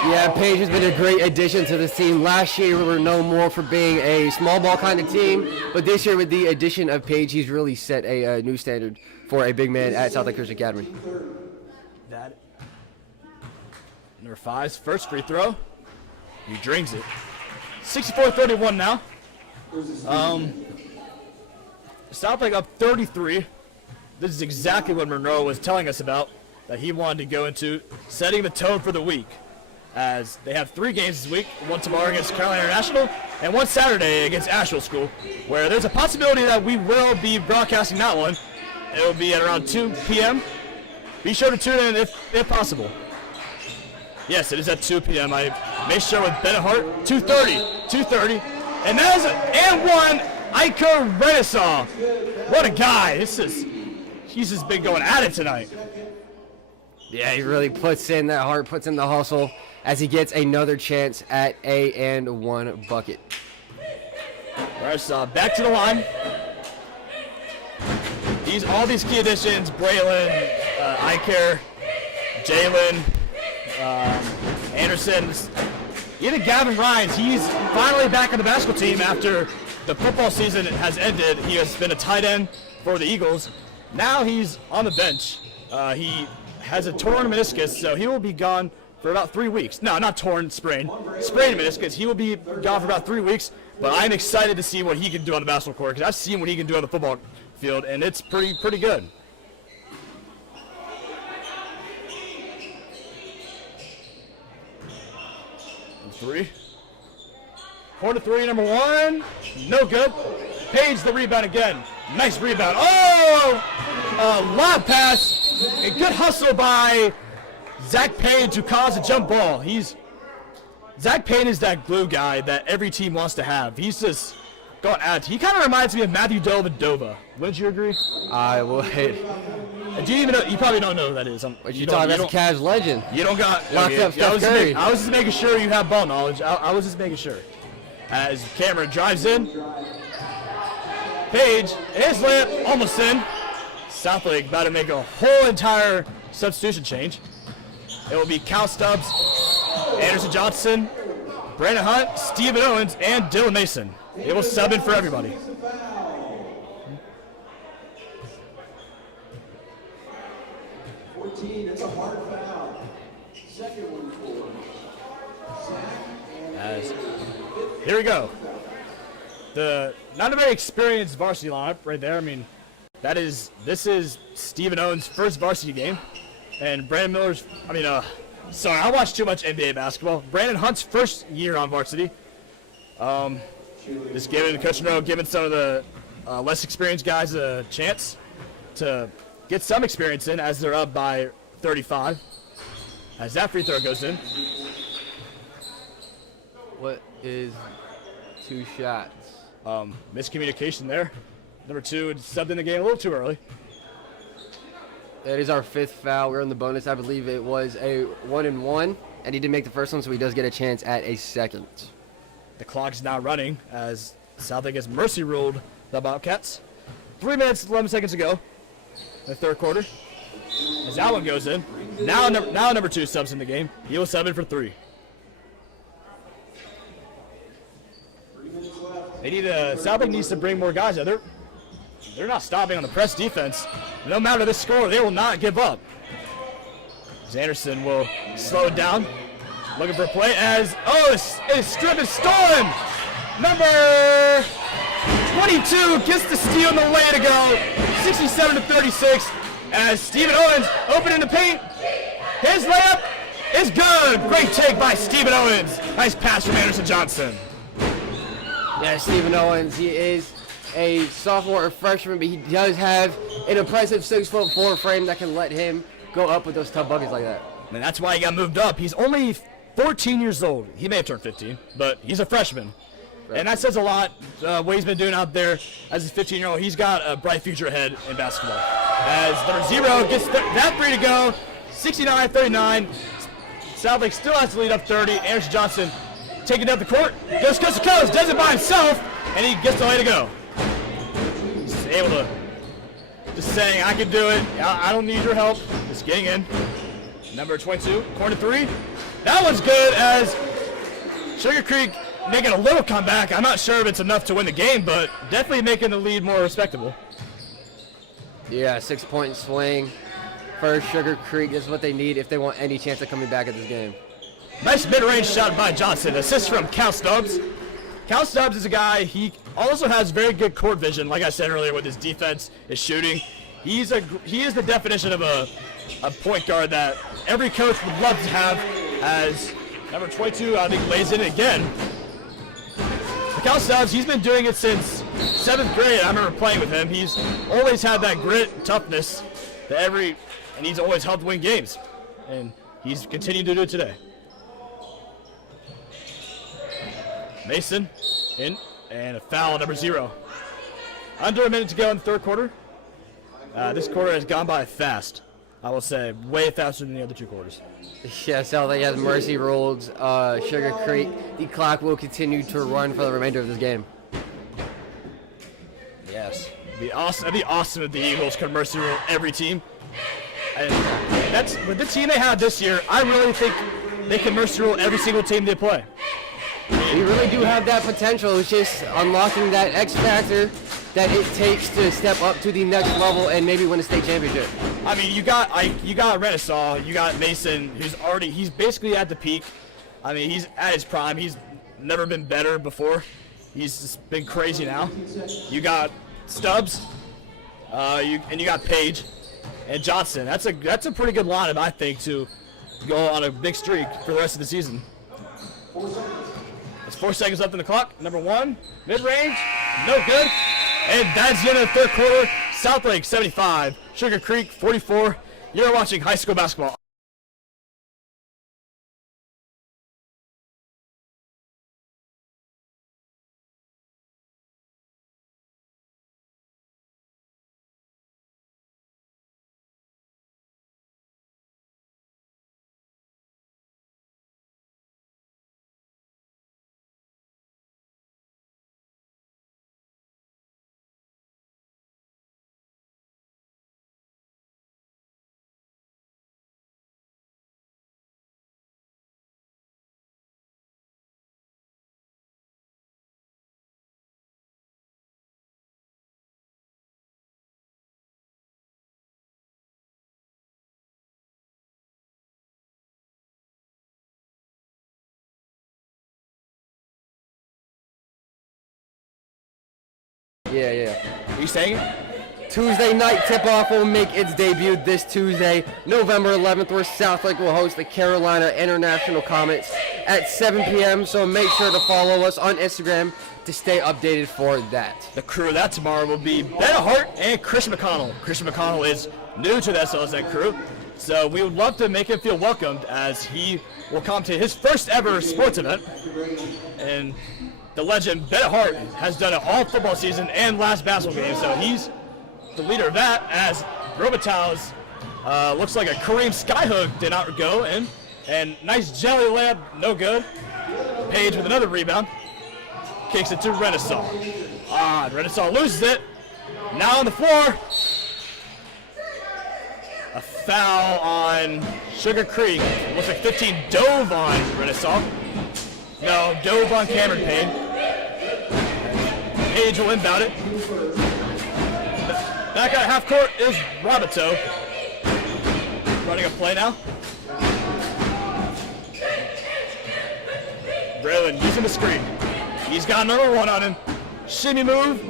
Yeah, Page has been a great addition to this team. Last year, we were known more for being a small ball kind of team, but this year with the addition of Page, he's really set a new standard for a big man at SouthLake Christian Academy. That number 5's first free throw. He drains it. 64-31 now. SouthLake up 33. This is exactly what Monroe was telling us about, that he wanted to go into setting the tone for the week. As they have 3 games this week, one tomorrow against Carolina International, and one Saturday against Asheville School, where there's a possibility that we will be broadcasting that one. It will be at around 2 p.m. Be sure to tune in if possible. Yes, it is at 2 p.m. I made sure with Bennett Hart, 2:30. And that is and one, Ika Renaissance. What a guy. He's just been going at it tonight. Yeah, he really puts in that heart, puts in the hustle as he gets another chance at a and 1 bucket. Renaissance back to the line. All these key additions, Braylon, Iker, Jalen, Anderson, even Gavin Rhines, he's finally back on the basketball team after the football season has ended. He has been a tight end for the Eagles. Now he's on the bench. He has a torn meniscus, so he will be gone for about 3 weeks. No, not torn, sprained. Sprained meniscus. He will be gone for about 3 weeks, but I'm excited to see what he can do on the basketball court, because I've seen what he can do on the football field, and it's pretty good. Three. Corner 3, number 1. No good. Page the rebound again. Nice rebound. Oh! Lob pass. A good hustle by Zach Payne to cause a jump ball. Zach Payne is that glue guy that every team wants to have. He's just going at it. He kind of reminds me of Matthew Dellavedova. Wouldn't you agree? I would. Do you even know? You probably don't know who that is. What you talking about? Cavs legend. You don't got locked up Steph Curry. I was just making sure you have ball knowledge. I was just making sure. As Cameron drives in, Page, his layup almost in. SouthLake about to make a whole entire substitution change. It will be Cal Stubbs, Anderson Johnson, Brandon Hunt, Stephen Owens, and Dylan Mason. They will sub in for everybody. It's a hard foul. Second one for Zach. Here we go. The not a very experienced varsity lineup right there. I mean, this is Stephen Owens' first varsity game, and Brandon Miller's. Sorry, I watch too much NBA basketball. Brandon Hunt's first year on varsity. Just giving Coach Monroe, giving some of the less experienced guys a chance to get some experience in as they're up by 35. As that free throw goes in. What is 2 shots? Miscommunication there. Number 2 subbed in the game a little too early. That is our 5th foul. We're in the bonus. I believe it was a 1-and-1, and he didn't make the first one, so he does get a chance at a second. The clock's now running as SouthLake has mercy ruled the Bobcats. 3 minutes, 11 seconds to go in the third quarter. As that one goes in. Now number 2 subs in the game. He will sub in for 3. SouthLake needs to bring more guys. They're not stopping on the press defense. No matter the score, they will not give up. As Anderson will slow it down. Looking for a play as, his strip is stolen. Number 22 gets the steal and the way to go. 67-36 as Stephen Owens open in the paint. His layup is good. Great take by Stephen Owens. Nice pass from Anderson Johnson. Yeah, Stephen Owens, he is a sophomore or freshman, but he does have an impressive 6'4" frame that can let him go up with those tough buckets like that. And that's why he got moved up. He's only 14 years old. He may have turned 15, but he's a freshman. Right. And that says a lot, what he's been doing out there as a 15-year-old. He's got a bright future ahead in basketball. As number 0 gets that 3 to go, 69-39. SouthLake still has to lead up 30. Anderson Johnson taking down the court, goes coast to coast, does it by himself, and he gets the way to go. He's able to, just saying, I can do it. I don't need your help. Just getting in. Number 22, corner 3. That was good as Sugar Creek making a little comeback. I'm not sure if it's enough to win the game, but definitely making the lead more respectable. Yeah, 6-point swing for Sugar Creek is what they need if they want any chance of coming back at this game. Nice mid-range shot by Johnson. Assist from Cal Stubbs. Cal Stubbs is a guy, he also has very good court vision, like I said earlier, with his defense, his shooting. He is the definition of a point guard that every coach would love to have, as number 22, I think, lays in again. Cal Stubbs, he's been doing it since 7th grade. I remember playing with him. He's always had that grit, toughness, and he's always helped win games. And he's continued to do it today. Mason in, and a foul, number 0. Under a minute to go in the third quarter. This quarter has gone by fast. I will say, way faster than the other 2 quarters. Yeah, SouthLake has mercy ruled Sugar Creek. The clock will continue to run for the remainder of this game. Yes. That'd be awesome if the Eagles could mercy rule every team. And that's with the team they have this year. I really think they can mercy rule every single team they play. We really do have that potential. It's just unlocking that X factor that it takes to step up to the next level and maybe win a state championship. I mean, you got Renaissance, you got Mason, he's basically at the peak. I mean, he's at his prime. He's never been better before. He's just been crazy now. You got Stubbs, and you got Page and Johnson. That's a pretty good lineup, I think, to go on a big streak for the rest of the season. There's 4 seconds left on the clock. Number 1, mid-range, no good. And that's the end of the third quarter. SouthLake 75, Sugar Creek 44. You're watching high school basketball. Yeah. You saying it? Tuesday night tip-off will make its debut this Tuesday, November 11th, where SouthLake will host the Carolina International Comets at 7 p.m. So make sure to follow us on Instagram to stay updated for that. The crew of that tomorrow will be Ben Hart and Christian McConnell. Christian McConnell is new to the SLSN crew, so we would love to make him feel welcomed as he will come to his first ever sports event. And the legend Ben Hart has done it all football season and last basketball game, so he's the leader of that, as Robitao's looks like a Kareem skyhook did not go in, and nice jelly layup, no good. Page with another rebound, kicks it to Renaissance. Renaissance loses it, now on the floor. A foul on Sugar Creek. Looks like 15 dove on Renaissance. No, dove on Cameron Payne. Page will inbound it. Back at half court is Robito. Running a play now. Braylon using the screen. He's got number 1 on him. Shimmy move.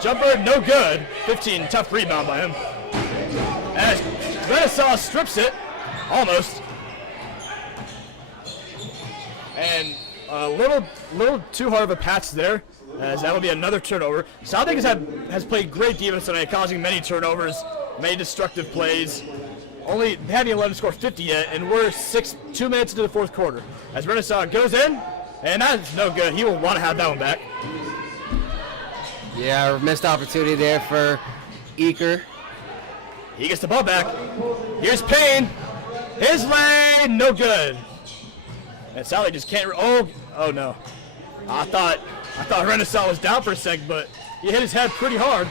Jumper, no good. 15, tough rebound by him. As Renaissance strips it, almost. And a little too hard of a pass there, as that will be another turnover. SouthLake has played great defense tonight, causing many turnovers, many destructive plays. they haven't allowed to score 50 yet, and we're 2 minutes into the fourth quarter. As Renaissance goes in, and that's no good. He will want to have that one back. Yeah, missed opportunity there for Eaker. He gets the ball back. Here's Payne. His lane, no good. And Sally just can't. Oh no. I thought Renaissance was down for a second, but he hit his head pretty hard.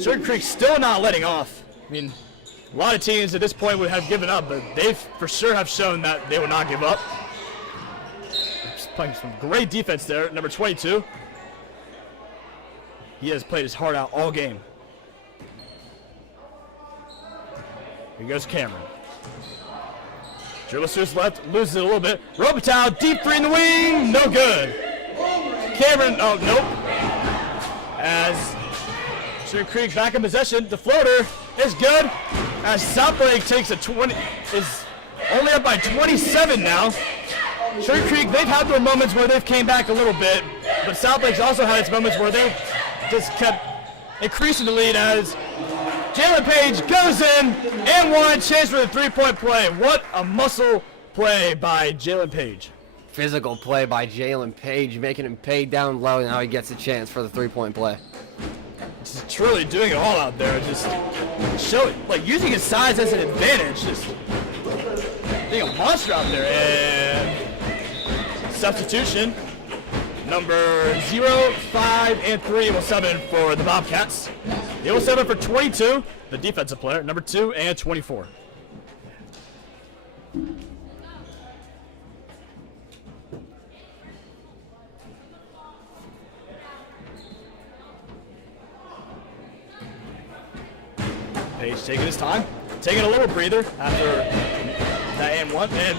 Sugar Creek still not letting off. I mean, a lot of teams at this point would have given up, but they for sure have shown that they will not give up. Just playing some great defense there, number 22. He has played his heart out all game. Here goes Cameron. Dribbles to his left, loses it a little bit. Robitaille, deep three in the wing, no good. Cameron, oh, nope. As Sugar Creek back in possession, the floater is good. As SouthLake takes a 20, is only up by 27 now. Sugar Creek, they've had their moments where they've came back a little bit, but SouthLake's also had its moments where they've just kept increasing the lead as Jalen Page goes in and one chance for the three-point play. What a muscle play by Jalen Page. Physical play by Jalen Page, making him pay down low. Now he gets a chance for the three-point play. Just truly doing it all out there. Just using his size as an advantage. Just being a monster out there. And substitution. Number 0, 5, and 3 will sub in for the Bobcats. They will sub in for 22, the defensive player, number 2 and 24. Page taking his time, taking a little breather after that and one, and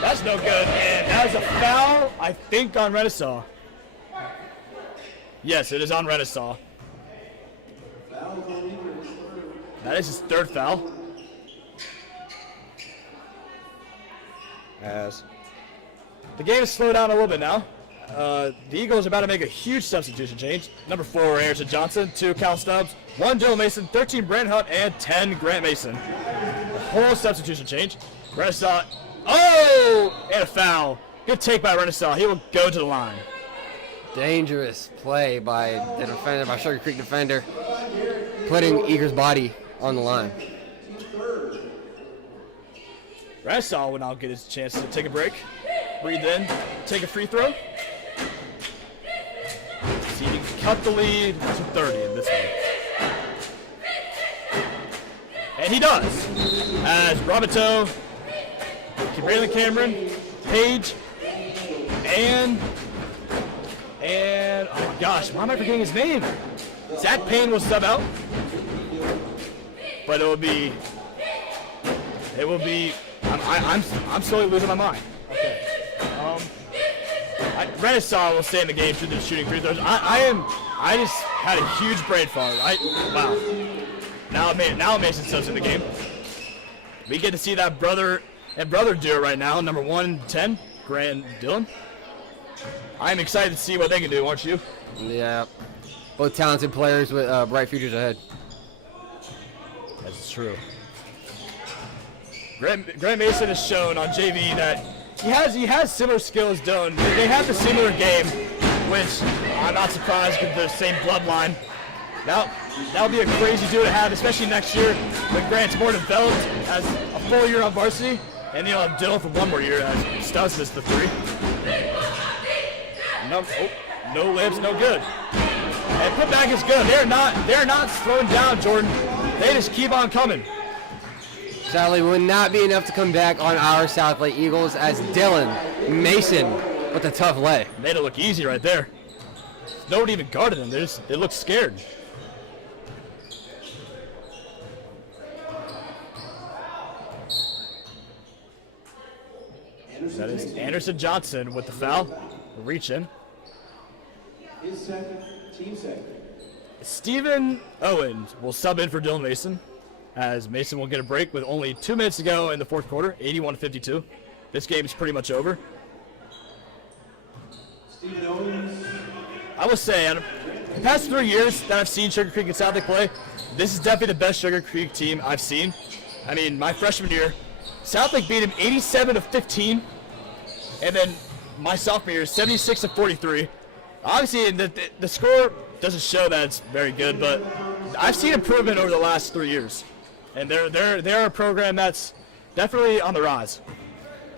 that's no good, and that is a foul, I think, on Renaissance. Yes, it is on Renaissance. That is his third foul. As the game has slowed down a little bit now. The Eagles are about to make a huge substitution change. Number 4, Anderson Johnson, 2, Cal Stubbs, 1, Dylan Mason, 13, Brent Hunt, and 10, Grant Mason. The whole substitution change. Renaissance, oh, and a foul. Good take by Renaissance. He will go to the line. Dangerous play by the defender, by Sugar Creek defender, putting Eager's body on the line. Renaissance will now get his chance to take a break, breathe in, take a free throw. See if he can cut the lead to 30 in this one. And he does. As Robitaille, Braylon Cameron, Page, and oh my gosh, why am I forgetting his name? Zach Payne will sub out. But it will be, I'm slowly losing my mind. Okay. Renaissance will stay in the game through the shooting free throws. I just had a huge brain fog. Wow. Now Mason subs in the game. We get to see that brother and brother duo right now. Number 1 and 10, Grant and Dylan. I'm excited to see what they can do, aren't you? Yeah. Both talented players with bright futures ahead. That's true. Grant Mason has shown on JV that he has similar skills. Dylan. They have the similar game, which I'm not surprised with the same bloodline. That'll be a crazy duo to have, especially next year when Grant's more developed, has a full year on varsity, and you'll have Dylan for one more year as Stubbs missed the 3. No lips, no good. And putback is good. They're not slowing down, Jordan. They just keep on coming. Sadly, would not be enough to come back on our SouthLake Eagles as Dylan Mason with a tough lay. Made it look easy right there. Nobody even guarded them. They look scared. That is Anderson Johnson with the foul. Reach in. His second, team second. Stephen Owens will sub in for Dylan Mason, as Mason will get a break with only 2 minutes to go in the fourth quarter, 81-52. This game is pretty much over. Stephen Owens. I will say, The past 3 years that I've seen Sugar Creek and SouthLake play, this is definitely the best Sugar Creek team I've seen. I mean, my freshman year, SouthLake beat him 87-15, and then my sophomore year, 76-43. Obviously, the score doesn't show that it's very good, but I've seen improvement over the last 3 years, and they're a program that's definitely on the rise.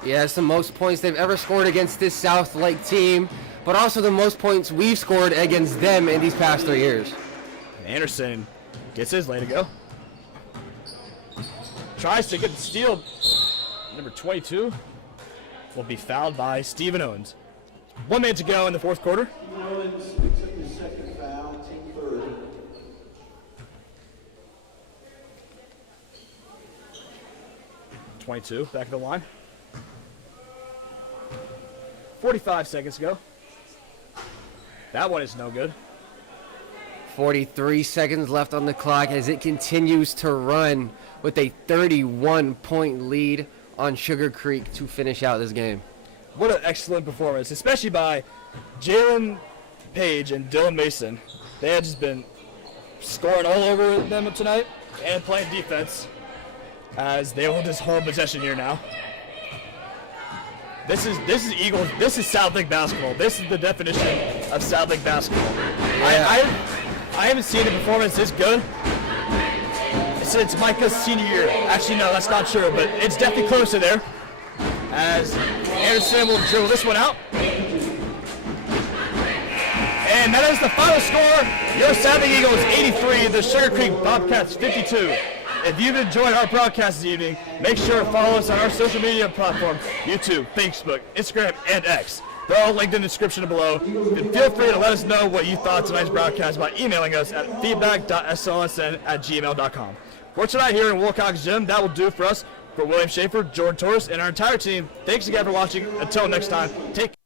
Yeah, it's the most points they've ever scored against this SouthLake team, but also the most points we've scored against them in these past 3 years. Anderson gets his lane to go. Tries to get the steal. Number 22 will be fouled by Stephen Owens. 1 minute to go in the fourth quarter. Owens picks up his second foul, team third. Back at the line. 45 seconds to go. That one is no good. 43 seconds left on the clock as it continues to run with a 31-point lead on Sugar Creek to finish out this game. What an excellent performance, especially by Jalen Page and Dylan Mason. They have just been scoring all over them tonight and playing defense as they hold this whole possession here now. This is Eagles. This is SouthLake basketball. This is the definition of SouthLake basketball. Yeah. I haven't seen a performance this good since Micah's senior year. Actually, no, that's not true, but it's definitely close to there. As Anderson will dribble this one out. And that is the final score. Your SouthLake Eagles 83, the Sugar Creek Bobcats 52. If you've enjoyed our broadcast this evening, make sure to follow us on our social media platforms, YouTube, Facebook, Instagram, and X. They're all linked in the description below. And feel free to let us know what you thought of tonight's broadcast by emailing us at feedback.slsn@gmail.com. For tonight here in Wilcox Gym, that will do it for us. For William Schaefer, Jordan Torres, and our entire team, thanks again for watching. Until next time, take care.